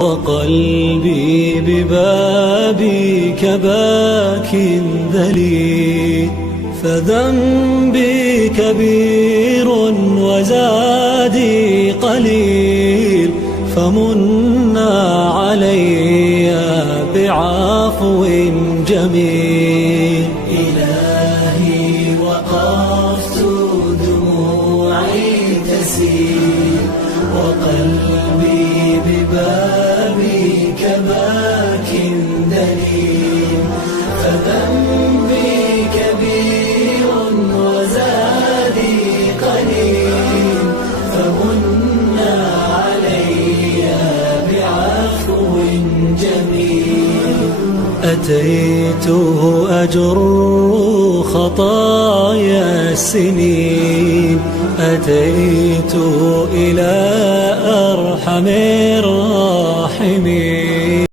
وقلبي ببابك باك ذليل، فذنبي كبير وزادي قليل، فمنا علي بعفو جميل. إلهي وقفت دموعي تسيل، وقلبي ببابك باك دليل، فذنبي كبير وزادي قليل، فمنا علي بعفو جميل. أتيت أجر خطايا السنين، أتيت إلى أرحم الراحمين،